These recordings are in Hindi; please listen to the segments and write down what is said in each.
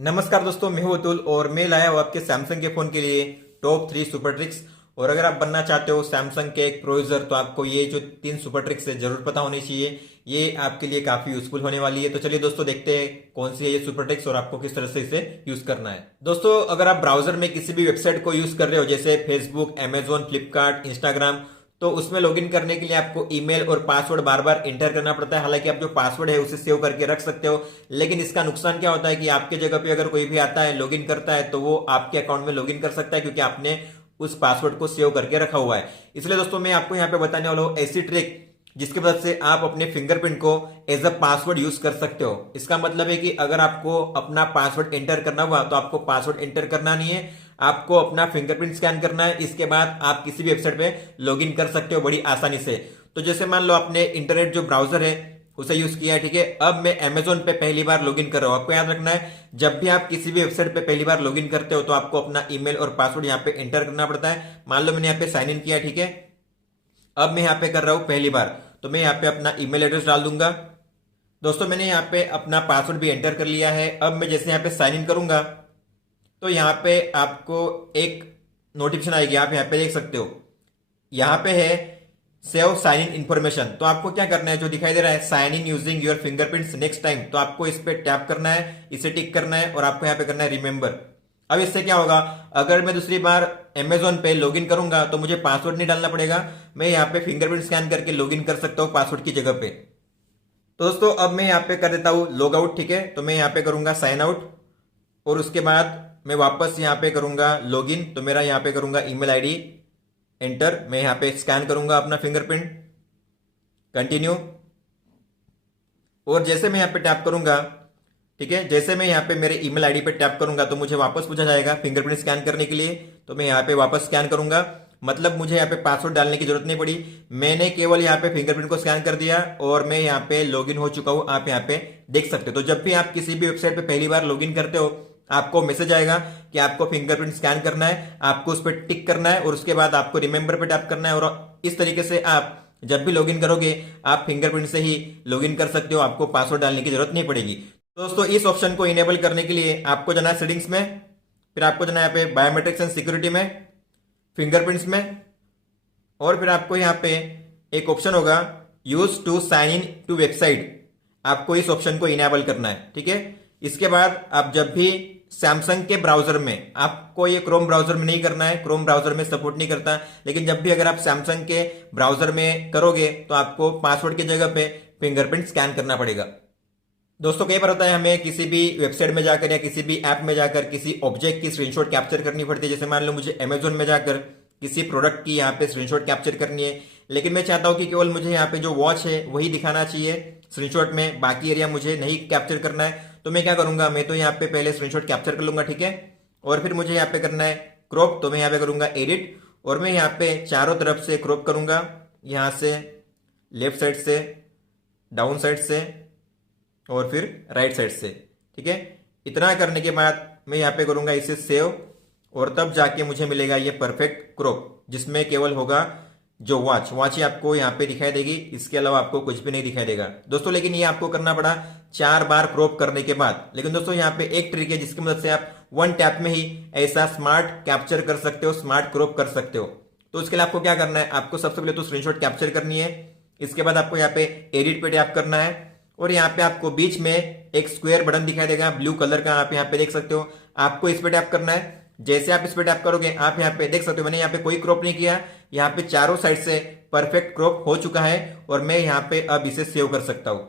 नमस्कार दोस्तों, मैं हूं अतुल और मैं लाया हूं आपके सैमसंग के फोन के लिए टॉप 3 सुपर ट्रिक्स। और अगर आप बनना चाहते हो सैमसंग के एक प्रो यूजर तो आपको ये जो 3 सुपर ट्रिक्स है जरूर पता होनी चाहिए। ये आपके लिए काफी यूजफुल होने वाली है। तो चलिए दोस्तों देखते हैं कौन सी है ये सुपर ट्रिक्स और आपको किस तरह से इसे यूज करना है। दोस्तों अगर आप ब्राउजर में किसी भी वेबसाइट को यूज कर रहे हो जैसे फेसबुक, अमेजोन, फ्लिपकार्ट, इंस्टाग्राम, तो उसमें लॉगिन करने के लिए आपको ईमेल और पासवर्ड बार बार इंटर करना पड़ता है। हालांकि आप जो पासवर्ड है उसे सेव करके रख सकते हो, लेकिन इसका नुकसान क्या होता है कि आपके जगह पे अगर कोई भी आता है लॉगिन करता है तो वो आपके अकाउंट में लॉगिन कर सकता है क्योंकि आपने उस पासवर्ड को सेव करके रखा हुआ है। इसलिए दोस्तों मैं आपको यहाँ पे बताने वाला हूँ ऐसी ट्रिक जिसकी मदद से आप अपने फिंगरप्रिंट को एज अ पासवर्ड यूज कर सकते हो। इसका मतलब है कि अगर आपको अपना पासवर्ड एंटर करना हुआ तो आपको पासवर्ड एंटर करना नहीं है, आपको अपना फिंगरप्रिंट स्कैन करना है। इसके बाद आप किसी भी वेबसाइट पे लॉगिन कर सकते हो बड़ी आसानी से। तो जैसे मान लो आपने इंटरनेट जो ब्राउजर है उसे यूज किया है, ठीक है। अब मैं अमेजोन पे पहली बार लॉगिन कर रहा हूं। आपको याद रखना है जब भी आप किसी भी वेबसाइट पे पहली बार लॉगिन करते हो तो आपको अपना ईमेल और पासवर्ड यहाँ पे एंटर करना पड़ता है। मान लो मैंने यहाँ पे साइन इन किया, ठीक है। अब मैं यहाँ पे कर रहा हूं पहली बार, तो मैं यहाँ पे अपना ईमेल एड्रेस डाल दूंगा। दोस्तों मैंने यहाँ पे अपना पासवर्ड भी एंटर कर लिया है। अब मैं जैसे यहाँ पे साइन इन करूंगा तो यहाँ पे आपको एक नोटिफिकेशन आएगी, आप यहाँ पे देख सकते हो। यहाँ पे है सेव साइन इन इन्फॉर्मेशन। तो आपको क्या करना है, जो दिखाई दे रहा है sign in using your fingerprints next time, तो आपको इस पे टैप करना है, इसे टिक करना है और आपको यहाँ पे करना है रिमेंबर। अब इससे क्या होगा, अगर मैं दूसरी बार अमेजोन पे लॉगिन करूंगा तो मुझे पासवर्ड नहीं डालना पड़ेगा, मैं यहाँ पे फिंगरप्रिंट स्कैन करके लॉगिन कर सकता हूँ पासवर्ड की जगह पे। तो दोस्तों अब मैं यहाँ पे कर देता हूँ लॉग आउट, ठीक है। तो मैं यहाँ पे करूंगा साइन आउट और उसके बाद मैं वापस यहाँ पे करूंगा लॉगिन। तो मेरा यहाँ पे करूंगा ईमेल आईडी एंटर, मैं यहाँ पे स्कैन करूंगा अपना फिंगरप्रिंट, कंटिन्यू। और जैसे मैं यहाँ पे टैप करूंगा, ठीक है, जैसे मैं यहाँ पे मेरे ईमेल आईडी पे टैप करूंगा तो मुझे वापस पूछा जाएगा फिंगरप्रिंट स्कैन करने के लिए। तो मैं यहाँ पे वापस स्कैन करूंगा, मतलब मुझे यहाँ पे पासवर्ड डालने की जरूरत नहीं पड़ी। मैंने केवल यहाँ पे फिंगरप्रिंट को स्कैन कर दिया और मैं यहाँ पे लॉगिन हो चुका हूँ, आप यहाँ पे देख सकते हो। तो जब भी आप किसी भी वेबसाइट पे पहली बार लॉगिन करते हो आपको मैसेज आएगा कि आपको फिंगरप्रिंट स्कैन करना है, आपको उस पर टिक करना है और उसके बाद आपको रिमेंबर पे टैप करना है। और इस तरीके से आप जब भी लॉगिन करोगे आप फिंगरप्रिंट से ही लॉगिन कर सकते हो, आपको पासवर्ड डालने की जरूरत नहीं पड़ेगी। दोस्तों इस ऑप्शन को इनेबल करने के लिए आपको जाना है सेटिंग्स में, फिर आपको जाना है यहाँ पे बायोमेट्रिक्स एंड सिक्योरिटी में, फिंगरप्रिंट्स में, और फिर आपको यहाँ पे एक ऑप्शन होगा use to sign in to website, आपको इस ऑप्शन को इनेबल करना है, ठीक है। इसके बाद आप जब भी सैमसंग के ब्राउजर में, आपको ये क्रोम ब्राउजर में नहीं करना है, क्रोम ब्राउजर में सपोर्ट नहीं करता, लेकिन जब भी अगर आप सैमसंग के ब्राउजर में करोगे तो आपको पासवर्ड की जगह पे फिंगरप्रिंट स्कैन करना पड़ेगा। दोस्तों कई बार होता है हमें किसी भी वेबसाइट में जाकर या किसी भी ऐप में जाकर किसी ऑब्जेक्ट की स्क्रीनशॉट कैप्चर करनी पड़ती है। जैसे मान लो मुझे अमेजोन में जाकर किसी प्रोडक्ट की यहाँ पे स्क्रीनशॉट कैप्चर करनी है, लेकिन मैं चाहता हूँ कि केवल मुझे यहाँ पे जो वॉच है वही दिखाना चाहिए स्क्रीनशॉट में, बाकी एरिया मुझे नहीं कैप्चर करना है। तो मैं क्या करूंगा, मैं तो यहाँ पे पहले स्क्रीनशॉट कैप्चर कर लूंगा, ठीक है। और फिर मुझे यहाँ पे करना है क्रॉप, तो मैं यहाँ पे करूंगा एडिट और मैं यहाँ पे चारों तरफ से क्रॉप करूंगा, यहाँ से लेफ्ट साइड से, डाउन साइड से और फिर राइट साइड से, ठीक है। इतना करने के बाद मैं यहाँ पे करूंगा इसे सेव और तब जाके मुझे मिलेगा ये परफेक्ट क्रॉप, जिसमें केवल होगा जो वॉच ही आपको यहाँ पे दिखाई देगी, इसके अलावा आपको कुछ भी नहीं दिखाई देगा दोस्तों। लेकिन ये आपको करना पड़ा 4 बार क्रॉप करने के बाद। लेकिन दोस्तों यहाँ पे एक ट्रिक है जिसकी मदद से आप 1 टैप में ही ऐसा स्मार्ट कैप्चर कर सकते हो, स्मार्ट क्रॉप कर सकते हो। तो उसके लिए आपको क्या करना है, आपको सबसे पहले तो स्क्रीनशॉट कैप्चर करनी है, इसके बाद आपको यहाँ पे एडिट पे टैप करना है और यहाँ पे आपको बीच में एक स्क्वायर बटन दिखाई देगा ब्लू कलर का, आप यहाँ पे देख सकते हो, आपको इस पे टैप करना है। जैसे आप इस पे टैप करोगे आप यहाँ पे देख सकते हो मैंने यहाँ पे कोई क्रॉप नहीं किया, यहाँ पे चारों साइड से परफेक्ट क्रॉप हो चुका है और मैं यहाँ पे अब इसे सेव कर सकता हूँ।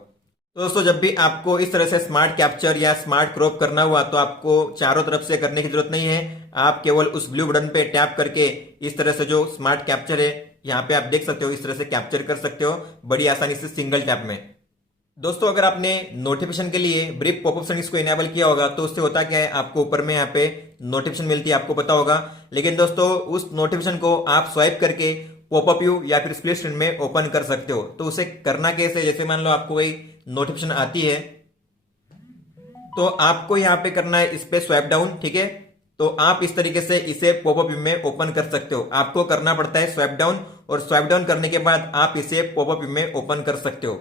तो दोस्तों जब भी आपको इस तरह से स्मार्ट कैप्चर या स्मार्ट क्रॉप करना हुआ तो आपको चारों तरफ से करने की जरूरत नहीं है, आप केवल उस ब्लू बटन पे टैप करके इस तरह से जो स्मार्ट कैप्चर है यहाँ पे आप देख सकते हो, इस तरह से कैप्चर कर सकते हो बड़ी आसानी से सिंगल टैप में। दोस्तों अगर आपने नोटिफिकेशन के लिए ब्रीफ पॉपअप सेटिंग्स को इनेबल किया होगा तो उससे होता क्या है, आपको ऊपर में यहाँ पे नोटिफिकेशन मिलती है, आपको पता होगा। लेकिन दोस्तों उस नोटिफिकेशन को आप स्वाइप करके पॉपअप व्यू या फिर स्प्लिट स्क्रीन में ओपन कर सकते हो। तो उसे करना कैसे, जैसे मान लो आपको कोई नोटिफिकेशन आती है तो आपको यहाँ पे करना है इस पे स्वाइप डाउन, ठीक है। तो आप इस तरीके से इसे पॉपअप व्यू में ओपन कर सकते हो, आपको करना पड़ता है स्वाइप डाउन और स्वाइप डाउन करने के बाद आप इसे पॉपअप व्यू में ओपन कर सकते हो।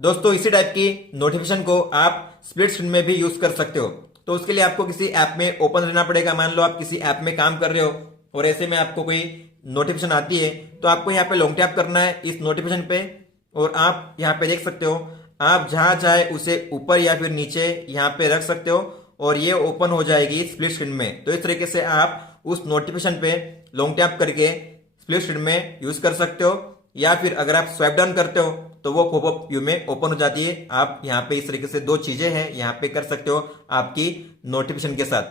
दोस्तों इसी टाइप की नोटिफिकेशन को आप स्प्लिट स्क्रीन में भी यूज कर सकते हो। तो उसके लिए आपको किसी ऐप में ओपन रहना पड़ेगा। मान लो आप किसी ऐप में काम कर रहे हो और ऐसे में आपको कोई नोटिफिकेशन आती है, तो आपको यहाँ पे लॉन्ग टैप करना है इस नोटिफिकेशन पे, और आप यहाँ पे देख सकते हो आप जहां चाहे उसे ऊपर या फिर नीचे यहाँ पे रख सकते हो और ये ओपन हो जाएगी स्प्लिट स्क्रीन में। तो इस तरीके से आप उस नोटिफिकेशन पे लॉन्ग टैप करके स्प्लिट स्क्रीन में यूज कर सकते हो, या फिर अगर आप स्वाइप डाउन करते हो तो वो पॉपअप व्यू में ओपन हो जाती है। आप यहाँ पे इस तरीके से दो चीजें हैं यहाँ पे कर सकते हो आपकी नोटिफिकेशन के साथ।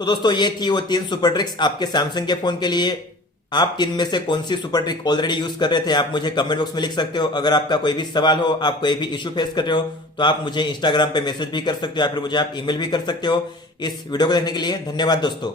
तो दोस्तों ये थी वो 3 सुपर ट्रिक्स आपके सैमसंग के फोन के लिए। आप 3 में से कौन सी सुपर ट्रिक ऑलरेडी यूज कर रहे थे आप मुझे कमेंट बॉक्स में लिख सकते हो। अगर आपका कोई भी सवाल हो, आप कोई भी इश्यू फेस कर रहे हो, तो आप मुझे इंस्टाग्राम पे मैसेज भी कर सकते हो या फिर मुझे आप ईमेल भी कर सकते हो। इस वीडियो को देखने के लिए धन्यवाद दोस्तों।